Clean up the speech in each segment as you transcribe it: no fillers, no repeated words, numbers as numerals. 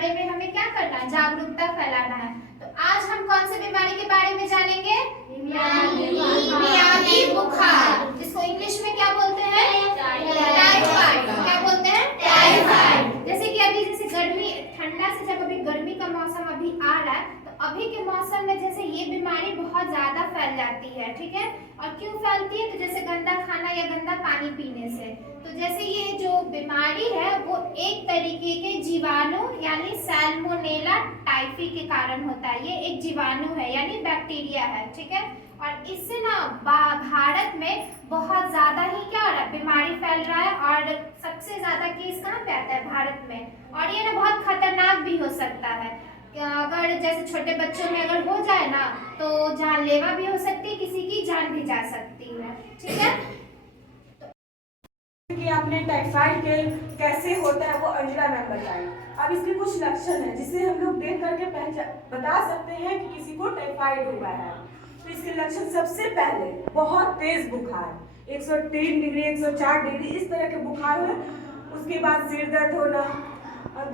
बारे में हमें क्या करना है, जागरूकता फैलाना है। तो आज हम कौन सी बीमारी के बारे में जानेंगे? मियादी बुखार, जिसको इंग्लिश में क्या बोलते हैं? टाइफाइड। क्या बोलते हैं? टाइफाइड। जैसे कि अभी जैसे गर्मी ठंडा से जब अभी गर्मी का मौसम अभी आ रहा है, तो अभी के मौसम में जैसे ये बीमारी बहुत ज्यादा फैल जाती है, ठीक है। और क्यों फैलती है? तो जैसे गंदा खाना या गंदा पानी पीने से। तो जैसे ये जो बीमारी है वो एक तरीके के जीवाणु यानी सैल्मोनेला टाइफी के कारण होता है। ये एक जीवाणु है यानी बैक्टीरिया है, ठीक है। और इससे ना भारत में बहुत ज्यादा ही क्या हो रहा है, बीमारी फैल रहा है। और सबसे ज्यादा केस कहाँ पे आता है? भारत में। और ये ना बहुत खतरनाक भी हो सकता है। अगर जैसे छोटे बच्चों में अगर हो जाए ना तो जानलेवा भी हो सकती है, किसी की जान भी जा सकती है, ठीक है। कि आपने टाइफाइड के कैसे होता है वो अंजना मैम बताई। अब इसके कुछ लक्षण हैं जिसे हम लोग देख करके बता सकते हैं कि किसी को टाइफाइड हुआ है। तो इसके लक्षण सबसे पहले बहुत तेज बुखार, 103 डिग्री 104 डिग्री इस तरह के बुखार है। उसके बाद सिर दर्द होना,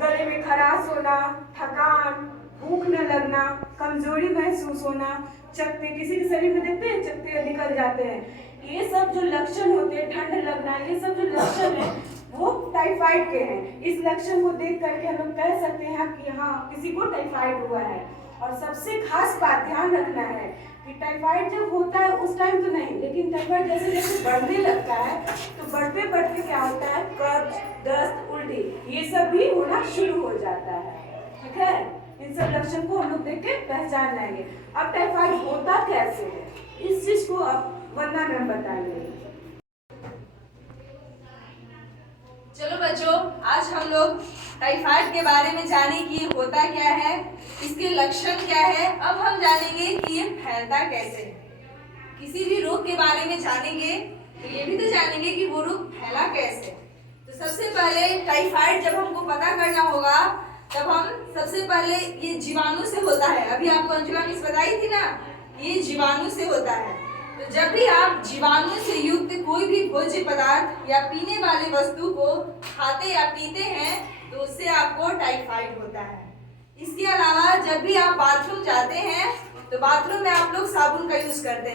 गले में खराश होना, थकान, भूख न लगना, कमजोरी महसूस होना, चकत्ते, किसी के शरीर में देखते हैं चकत्ते निकल जाते हैं, ये सब जो लक्षण होते हैं, ठंड लगना, ये सब जो लक्षण है वो टाइफाइड के हैं। इस लक्षण को देख करके हम लोग कह सकते हैं कि हाँ किसी को टाइफाइड हुआ है। और सबसे खास बात ध्यान रखना है कि टाइफाइड जब होता है उस टाइम तो नहीं, लेकिन टाइफाइड जैसे जैसे बढ़ने लगता है तो बढ़ते बढ़ते क्या होता है, कब्ज, दस्त, उल्टी ये सब भी होना शुरू हो जाता है, ठीक है। इन सब लक्षण को हम लोग देख के पहचान लेंगे। अब टाइफाइड होता कैसे है, इस चीज को अब वंदना मैम बताएंगे। चलो बच्चों, आज हम लोग टाइफाइड के बारे में जाने कि होता क्या है, इसके लक्षण क्या है। अब हम जानेंगे कि ये फैलता कैसे है। किसी भी रोग के बारे में जानेंगे तो ये भी तो जानेंगे कि वो रोग फैला कैसे। तो सबसे पहले टाइफाइड जब हमको पता करना होगा तब हम सबसे पहले ये जीवाणु से होता है। अभी आपको अंजुला मिस बताई थी ना, ये जीवाणु से होता है। तो जब भी आप जीवाणु से युक्त कोई भी भोज्य पदार्थ या पीने वाले वस्तु को खाते या पीते हैं तो उससे आपको टाइफाइड होता है। इसके अलावा जब भी आप बाथरूम जाते हैं तो बाथरूम में आप लोग साबुन का यूज करते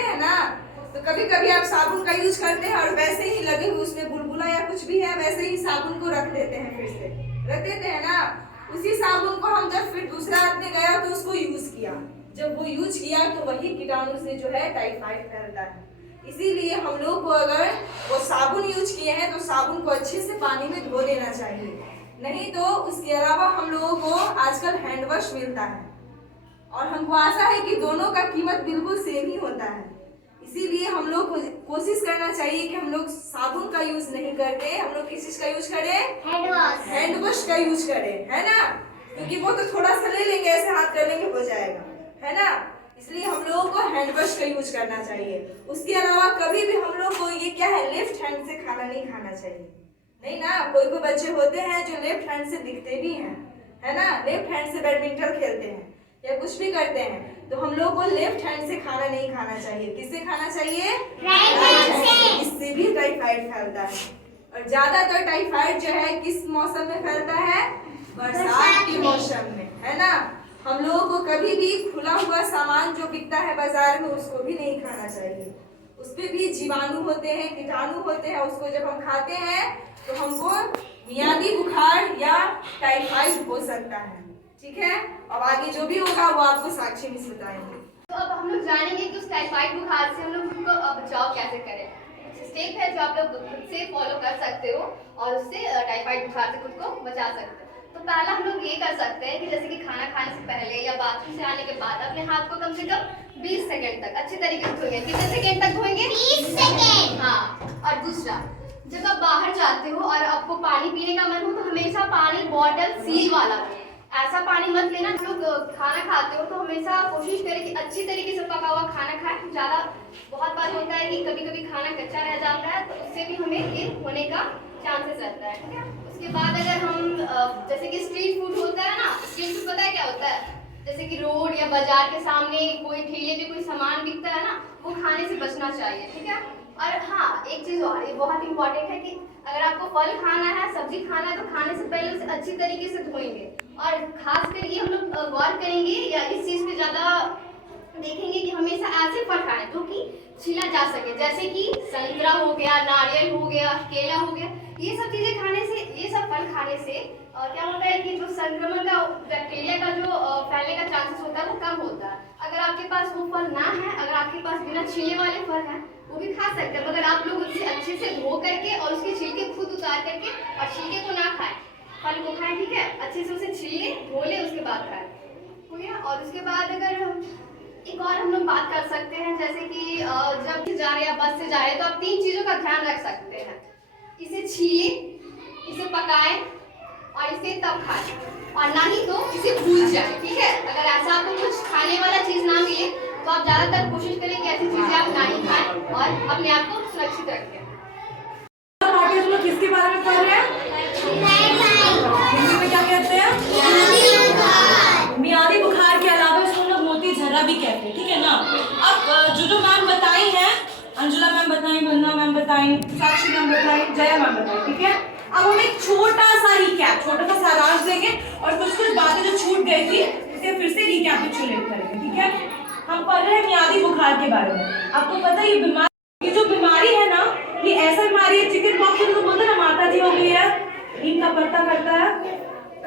हैं ना। तो कभी कभी आप साबुन का यूज करते हैं और वैसे ही लगे हुए उसमें बुलबुला या कुछ भी है वैसे ही साबुन को रख देते हैं, फिर से रख देते हैं ना। उसी साबुन को हम जब फिर दूसरा आदमी गया तो उसको यूज किया, जब वो यूज किया तो वही कीटाणु से जो है टाइफाइड फैलता है। इसीलिए हम लोग को अगर वो साबुन यूज किए हैं तो साबुन को अच्छे से पानी में धो लेना चाहिए। नहीं तो उसके अलावा हम लोगों को आजकल हैंड वॉश मिलता है और हमको आशा है कि दोनों का कीमत बिल्कुल सेम ही होता है। इसीलिए हम लोग को कोशिश करना चाहिए कि हम लोग साबुन का यूज नहीं करके हम लोग किस चीज का यूज करें, हैंड वॉश का यूज करें, है ना। क्योंकि वो तो थोड़ा सा ले लेंगे, ऐसे हाथ कर लेंगे हो जाएगा, है ना। इसलिए हम लोगों को हैंड वॉश का यूज करना चाहिए। उसके अलावा कभी भी हम लोग को ये क्या है, लेफ्ट हैंड से खाना नहीं खाना चाहिए, नहीं ना। कोई कोई बच्चे होते हैं जो लेफ्ट हैंड से दिखते भी हैं, है ना, लेफ्ट हैंड से बैडमिंटन खेलते हैं या कुछ भी करते हैं, तो हम लोग को लेफ्ट हैंड से खाना नहीं खाना चाहिए। किससे खाना चाहिए? राइट हैंड से। इससे भी टाइफाइड फैलता है। और ज्यादातर टाइफाइड जो है किस मौसम में फैलता है? बरसात के मौसम में, है ना। हम लोगों को कभी भी खुला हुआ सामान जो बिकता है बाजार में उसको भी नहीं खाना चाहिए। उसपे भी जीवाणु होते हैं, कीटाणु होते हैं। उसको जब हम खाते हैं तो हमको मियादी बुखार या टाइफाइड हो सकता है, ठीक है। अब आगे जो भी होगा वो आपको साक्षी मिस बताएंगे। तो अब हम लोग जानेंगे कि उस टाइफाइड बुखार से हम लोग खुद को बचाव कैसे करें। कुछ स्टेप है जो आप लोग खुद से फॉलो कर सकते हो और उससे टाइफाइड बुखार से खुद को बचा सकते हो। तो पहला हम लोग ये कर सकते हैं कि जैसे कि खाना खाने से पहले या बाथरूम से आने के बाद अपने हाथ को कम से कम 20 सेकंड तक अच्छे तरीके से धोएंगे। कितने सेकंड तक धोएंगे? 20 सेकंड। हाँ। और दूसरा, जब आप बाहर जाते हो और आपको पानी पीने का मन हो तो हमेशा पानी बॉटल सील वाला हो, ऐसा पानी मत लेना। हम लोग खाना खाते हो तो हमेशा कोशिश करें कि अच्छी तरीके से पका हुआ खाना खाएं। ज़्यादा बहुत बार होता है कि कभी कभी खाना कच्चा रह जाता है तो उससे भी हमें ये होने का चांसेस रहता है, ठीक है। उसके बाद अगर हम जैसे कि स्ट्रीट फूड होता है ना, स्ट्रीट फूड पता है क्या होता है? जैसे कि रोड या बाजार के सामने कोई ठेले पे कोई सामान बिकता है ना, वो खाने से बचना चाहिए, ठीक है। और हाँ, एक चीज़ और ये बहुत इंपॉर्टेंट है कि अगर आपको फल खाना है, सब्जी सब्जी खाना है तो खाने से पहले उसे अच्छी तरीके से धोएंगे। और खासकर ये हम लोग गौर करेंगे या इस चीज़ पे ज़्यादा देखेंगे कि हमेशा ऐसे फल खाएं जो कि छीला जा सके, जैसे कि संतरा हो गया, नारियल हो गया, केला हो गया। ये सब चीज़ें खाने से, ये सब फल खाने से क्या होता है कि जो संक्रमण का, बैक्टीरिया का जो फैलने का चांसेस होता है वो कम होता है। अगर आपके पास वो फल ना है, अगर आपके पास बिना छीले वाले फल हैं वो भी खा सकते हैं, मगर आप लोग उसे अच्छे से धो करके और उसके छिलके खुद उतार करके और छिलके को ना खाएं, फल को खाएं, ठीक है। अच्छे से उसे छील ले, धो ले, उसके बाद खाएं, हो गया। और उसके बाद अगर एक और हम लोग बात कर सकते हैं, जैसे कि जब भी जा रहे हैं बस से जा रहे हैं तो आप 3 चीज़ों का ध्यान रख सकते हैं। इसे छीलें, इसे पकाएं और इसे तब खाएं, और ना ही तो इसे भूल जाए, ठीक है। अगर ऐसा आपको कुछ खाने वाला चीज़ ना मिले तो आप ज़्यादातर कोशिश करें कि ऐसी चीज़ें आप ना ही खाएं और अपने आप को सुरक्षित रखें। हम लोग किसके बारे में पढ़ रहे हैं? हिंदी में क्या कहते हैं? मियादी बुखार के अलावा इसको लोग मोती झर्रा भी कहते हैं, ठीक है ना। अब जो मैम बताई हैं, अंजुला मैम बताई, वंदना मैम बताई, साक्षी मैम बताई, जया मैम बताई, ठीक है। अब हम एक छोटा सा रिकैप, छोटा सा सारांश देंगे और कुछ बातें जो छूट गई थी उसे फिर से रिकैपिचुलेट करेंगे, ठीक है। हम पढ़ रहे हैं मियादी बुखार के बारे में। आपको पता है ये जो बीमारी है ना, ये ऐसा बीमारी है, चिकन पॉक्स तो बोलते हैं ना, माता जी हो गई है, इनका पत्ता करता है।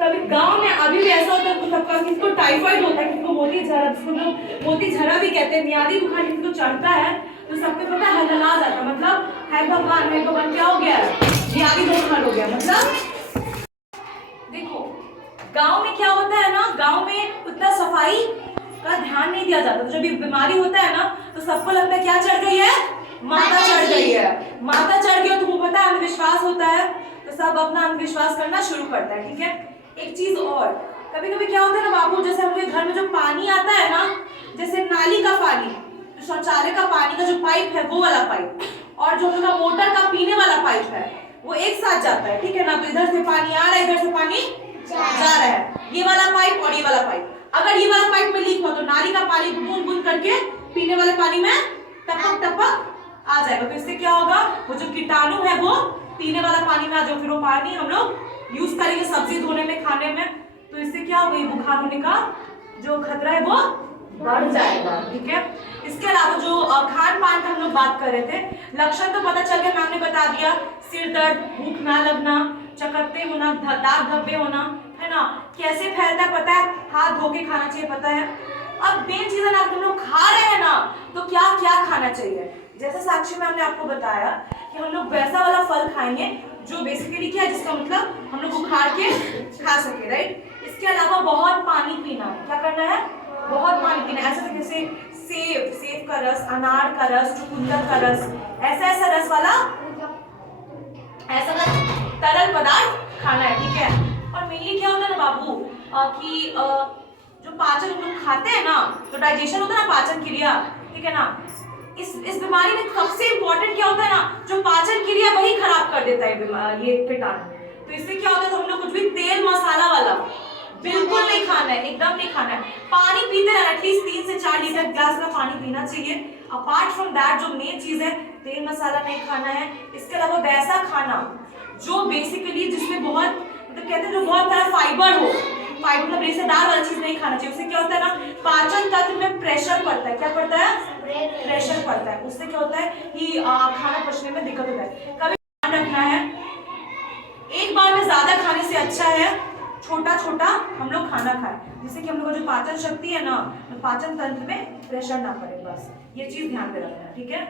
कभी गांव में अभी भी ऐसा होता है सबका, किसको टाइफाइड होता है, किसको मोती झर्रा, जिसको लोग मोती झर्रा भी कहते हैं। मियादी बुखार किसको चढ़ता है तो सबको पता है हलहला जाता है, मतलब है भगवान क्या हो गया, मियादी बुखार हो गया। मतलब देखो गांव में क्या होता है ना, गांव में उतना सफाई का ध्यान नहीं दिया जाता, तो जब ये बीमारी होता है ना तो सबको लगता है क्या चढ़ गई है, माता चढ़ गई है। माता चढ़ गई तुमको पता है अंधविश्वास होता है, तो सब अपना अंधविश्वास करना शुरू करता है, ठीक है। एक चीज और, कभी कभी क्या होता है ना बाबू, जैसे हमारे घर में जो पानी आता है ना, जैसे नाली का पानी, जो शौचालय का पानी का जो पाइप है वो वाला पाइप, और जो उनका मोटर का पीने वाला पाइप है वो एक साथ जाता है, ठीक है ना। तो इधर से पानी आ रहा है, इधर से पानी जा रहा है, ये वाला पाइप और ये वाला पाइप। अगर ये वाला पाइप में लीक हुआ तो नाली का पानी बूंद बूंद करके पीने वाले पानी में टपक टपक आ जाएगा, तो इससे क्या होगा, वो जो कीटाणु है वो पीने वाला पानी में आ जाए, फिर वो पानी हम लोग यूज करेंगे सब्जी धोने में, खाने में, तो इससे क्या होगा, ये बुखार होने का जो खतरा है वो बढ़ जाएगा, ठीक है। इसके अलावा जो खान पान का हम लोग बात कर रहे थे, लक्षण तो पता चल गया, मैम ने बता दिया, सिर दर्द, भूख ना लगना, चकत्ते होना, दाग धब्बे होना, है ना। कैसे फैलता है पता है, हाथ धो के खाना चाहिए, पता है। अब मेन चीज है ना, हम लोग खा रहे हैं ना तो क्या क्या खाना चाहिए, जैसे साक्षी मैम ने आपको बताया कि हम लोग वैसा वाला फल खाएंगे जो बेसिकली क्या है, जिसका मतलब हम लोग उखाड़ के खा सके, राइट। इसके अलावा बहुत पानी पीना है, क्या करना है, बहुत पानी पीना है। ऐसा जैसे सेब का रस, अनार का रस, चुकंदर का रस, ऐसा रस वाला, ऐसा तरल पदार्थ खाना है, ठीक है। और मेनली क्या होता है ना बाबू कि जो पाचन हम लोग खाते हैं ना, तो डाइजेशन होता है ना, पाचन क्रिया, ठीक है ना। इस बीमारी में सबसे इंपॉर्टेंट क्या होता है ना, जो पाचन क्रिया वही खराब कर देता है ये कीटाणु। तो इससे क्या होता है, तो हम लोग कुछ भी तेल मसाला वाला बिल्कुल नहीं खाना है, एकदम नहीं खाना है। पानी पीते रहना, एटलीस्ट 3 से 4 लीटर ग्लास का पानी पीना चाहिए। अपार्ट फ्रॉम दैट जो मेन चीज है, तेल मसाला नहीं खाना है। इसके अलावा वैसा खाना जो बेसिकली जिसमें बहुत मतलब कहते हैं जो बहुत सारा फाइबर हो, फाइबर मतलब रेशेदार वाली चीज नहीं खाना चाहिए। उससे क्या होता है ना, पाचन तंत्र में प्रेशर पड़ता है, क्या पड़ता है, प्रेशर पड़ता है। उससे क्या होता है कि खाना पचने में दिक्कत होता है। कभी ध्यान रखना है, एक बार में ज्यादा खाने से अच्छा है छोटा छोटा हम लोग खाना खाएं, जिससे कि हम लोग का जो पाचन शक्ति है ना, पाचन तंत्र में प्रेशर ना पड़े, बस ये चीज ध्यान में रखना है, ठीक है।